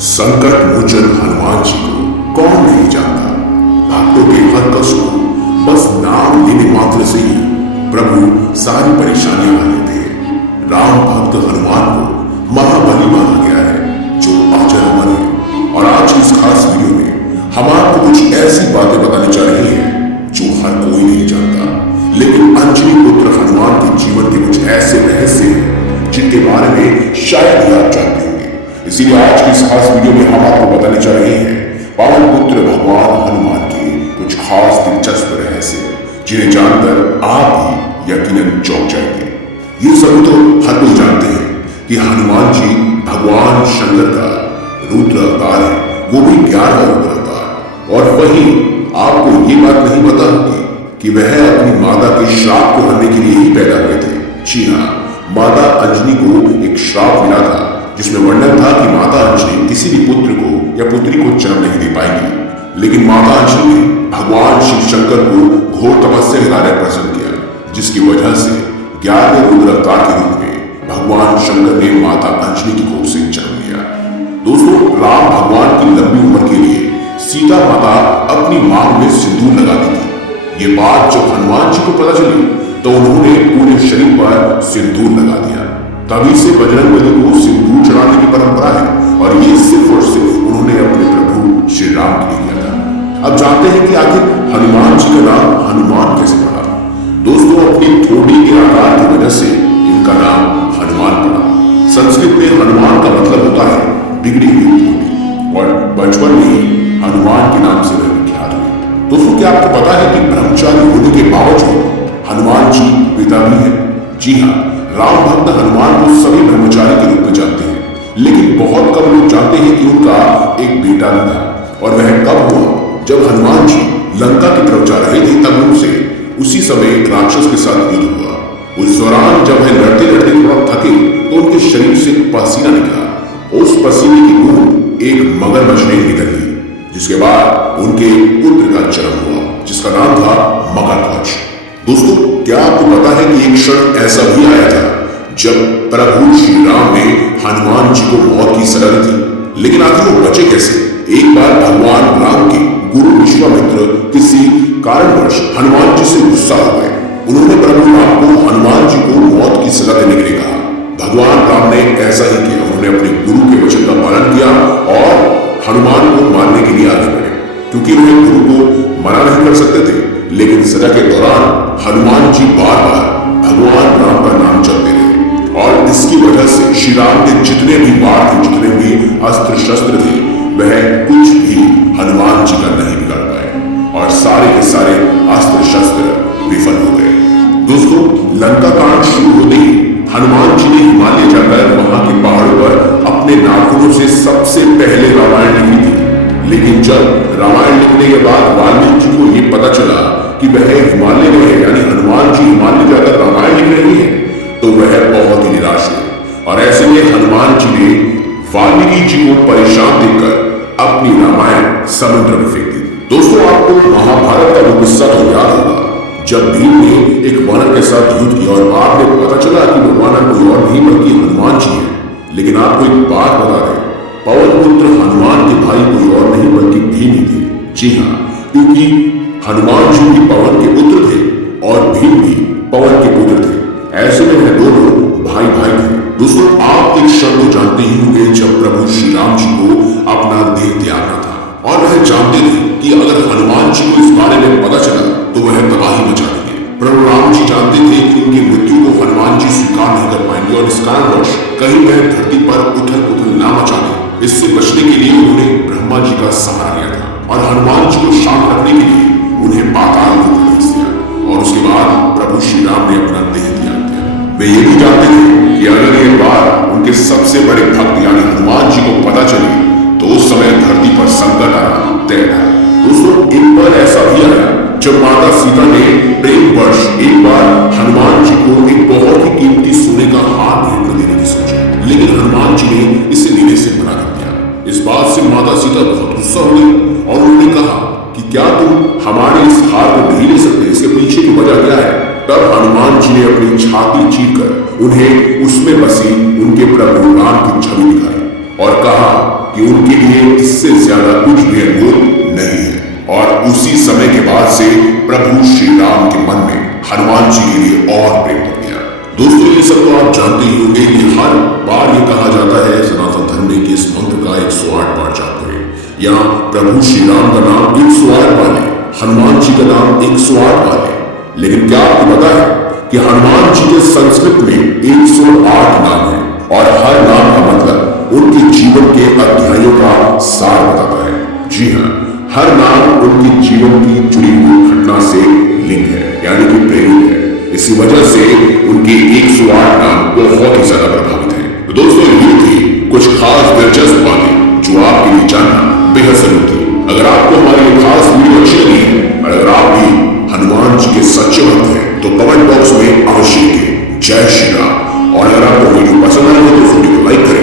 संकट मोचन हनुमान जी को कौन नहीं जानता। भक्तों के हर कष्ट को बस नाम लेने मात्र से ही प्रभु सारी परेशानियां हर लेते हैं। राम भक्त हनुमान को महाबली माना गया है जो अजर अमर है। और आज की इस खास वीडियो में हम आपको कुछ ऐसी बातें बताने जा रहे हैं जो हर कोई नहीं जानता, लेकिन अंजनी पुत्र हनुमान के जीवन के कुछ ऐसे रहस्य हैं जिनके बारे में शायद ही आप जानते होंगे। इसीलिए आज की इस खास वीडियो में हम आपको बताने जा रहे हैं पावन पुत्र भगवान हनुमान के कुछ खास दिलचस्प रहस्य, जिन्हें जानकर आप भी यकीनन चौंक जाएंगे। ये सभी तो हर कोई जानते हैं कि हनुमान जी भगवान शंकर का रुद्र अवतार है, वो भी 11वां रुद्र अवतार। और वहीं आपको ये बात नहीं पता होगी कि वह अपनी माता के श्राप को हरने के लिए ही पैदा हुए थे। जी हाँ, माता अंजनी को एक श्राप मिला था जिसमें वर्णन था कि माता अंजनी किसी भी पुत्र को या पुत्री को जन्म नहीं दे पाएगी। लेकिन माता अंजनी ने भगवान शिव शंकर को घोर तपस्या के द्वारा प्रसन्न किया, जिसकी वजह से 11वें रुद्र अवतार के रूप में भगवान शंकर ने माता अंजनी की कोख से जन्म लिया। दोस्तों, राम भगवान की लंबी उम्र के लिए सीता माता अपनी मांग में सिंदूर लगाती थी। ये बात जब हनुमान जी को पता चली तो उन्होंने पूरे शरीर पर सिंदूर लगा दिया। तभी से बजरंगबली को सिंदूर चढ़ाने की परंपरा है, और ये सिर्फ और सिर्फ उन्होंने अपने प्रभु श्री राम के लिए किया था। अब जानते हैं कि आखिर हनुमान जी का नाम हनुमान कैसे पड़ा। दोस्तों, अपनी थोड़ी के आकार की वजह से इनका नाम हनुमान पड़ा। संस्कृत में हनुमान का मतलब होता है बिगड़ी हुई थोड़ी, और बचपन में ही हनुमान के नाम से वह विख्यात हुए। दोस्तों, क्या आपको पता है कि ब्रह्मचारी होने के बावजूद हनुमान जी पिता भी है? जी हाँ, राम भक्त हनुमान को सभी ब्रह्मचारी के रूप में जानते हैं, लेकिन बहुत कम लोग जानते हैं कि उनका एक बेटा भी था। और वह कब हुआ? जब हनुमान जी लंका की तरफ जा रहे थे तब उनसे उसी समय एक राक्षस के साथ युद्ध हुआ। उस दौरान जब वह लड़ते लड़ते थोड़ा थके तो उनके शरीर से पसीना निकला। उस पसीने की बूंद एक मगरमच्छ ने निकल ली, जिसके बाद उनके पुत्र का जन्म हुआ, जिसका नाम था मगरध्वज। दोस्तों, क्या आपको पता है कि एक क्षण ऐसा भी आया था जब प्रभु श्री राम ने हनुमान जी को मौत की सजा दी थी, लेकिन आखिर वो बचे कैसे? एक बार भगवान राम के गुरु विश्वामित्र किसी कारणवश हनुमान जी से गुस्सा हो गए। उन्होंने प्रभु राम को हनुमान जी को मौत की सजा देने के लिए कहा। भगवान राम ने ऐसा ही किया। उन्होंने अपने गुरु के वचन का पालन किया और हनुमान को मारने के लिए आगे बढ़े, क्योंकि वे गुरु को मना नहीं कर सकते थे। लेकिन सजा के दौरान हनुमान जी बार बार भगवान राम का नाम जपते रहे, और इसकी वजह से श्री राम के जितने भी वार थे, जितने भी अस्त्र शस्त्र थे, वह कुछ भी हनुमान जी का नहीं बिगाड़ पाए, और सारे के सारे अस्त्र शस्त्र विफल हो गए। दोस्तों, लंका कांड शुरू होते ही हनुमान जी ने हिमालय जाकर वहां के पहाड़ों पर अपने नाखूनों से सबसे पहले रामायण लिखी थी। लेकिन जब रामायण लिखने के बाद वाल्मीकि जी को यह पता चला कि वह हिमालय में है, यानी हनुमान जी हिमालय जाकर रामायण लिख रहे हैं, तो वह बहुत ही निराश हुए। और ऐसे में हनुमान जी ने वाल्मीकि जी को परेशान देखकर अपनी रामायण समुद्र में फेंक दी। दोस्तों, आपको महाभारत का वो किस्सा तो याद होगा जब भीम ने एक वानर के साथ युद्ध किया और बाद में पता चला कि वो वानर कोई और नहीं बल्कि हनुमान जी है। लेकिन आपको एक बात बता दें, पवन पुत्र हनुमान के भाई कोई और नहीं बल्कि भीम ही थे। जी हाँ, क्योंकि हनुमान जी भी पवन के पुत्र थे और भीम भी पवन के पुत्र थे। ऐसे में वह दोनों भाई भाई थे। दोस्तों, आप एक क्षण को जानते ही होंगे जब प्रभु श्री राम जी को अपना देह त्यागना था, और वह जानते थे कि अगर हनुमान जी को इस बारे में पता चला तो वह तबाही मचा देंगे। प्रभु राम जी जानते थे कि उनकी मृत्यु को हनुमान जी स्वीकार नहीं कर पाएंगे, और इस कारणवश कहीं वह धरती पर उथल पुथल ना मचा दे। इससे बचने के लिए उन्होंने ब्रह्मा जी का सहारा लिया था, और हनुमान जी को शांत रखने के लिए उन्हें पाताल लोक में भेज दिया, और उसके बाद प्रभु श्री राम ने अपना देह त्याग दिया। वे ये भी जानते थे कि अगर ये बात उनके सबसे बड़े भक्त यानी हनुमान जी को पता चली तो उस समय धरती पर संकट आना तय था। दोस्तों, एक बार ऐसा भी आया जब माता सीता ने प्रेमवश एक बार हनुमान जी को एक बहुत ही कीमती सोने का हार भेंट कर देने की सोची, लेकिन हनुमान जी ने इसे लेने से मना कर दिया। इस बात से माता सीता बहुत गुस्सा हो गई और उन्होंने कहा कि क्या तुम हमारे इस हार को नहीं ले सकते? इसके पीछे की वजह क्या है? तब हनुमान जी ने अपनी छाती चीरकर उन्हें उसमें बसी उनके प्रभु राम की छवि दिखाई और कहा कि उनके लिए इससे ज्यादा कुछ भी अनमोल नहीं है। और उसी समय के बाद से प्रभु श्री राम के मन में हनुमान जी के लिए और प्रेम बढ़ गया। दोस्तों, ये सब तो आप जानते ही होंगे कि हर बार ये कहा जाता है सनातन धर्म में कि इस मंत्र का 108 बार जाप करें, या प्रभु श्री राम का नाम 108 बार लें, हनुमान जी का नाम 108 बार लें। लेकिन क्या आपको पता है कि हनुमान जी के संस्कृत में 108 नाम है और हर नाम का मतलब उनके जीवन के अध्यायों का सार बताता है। जी हाँ, हर नाम उनके जीवन की जुड़ी हुई घटना से लिंक है, यानी कि प्रेरित है। इसी वजह से उनके 108 नाम बहुत ही ज्यादा प्रभावित हैं। तो दोस्तों, ये थी कुछ खास दिलचस्प बातें जो आपके लिए जानना बेहद जरूरी थी। अगर आपको हमारी ये खास वीडियो अच्छी लगी है और अगर आप भी हनुमान जी के सच्चे भक्त हैं तो कमेंट बॉक्स में अवश्य लिखें जय श्री राम। और अगर आपको वीडियो पसंद आए तो इस वीडियो को लाइक करें।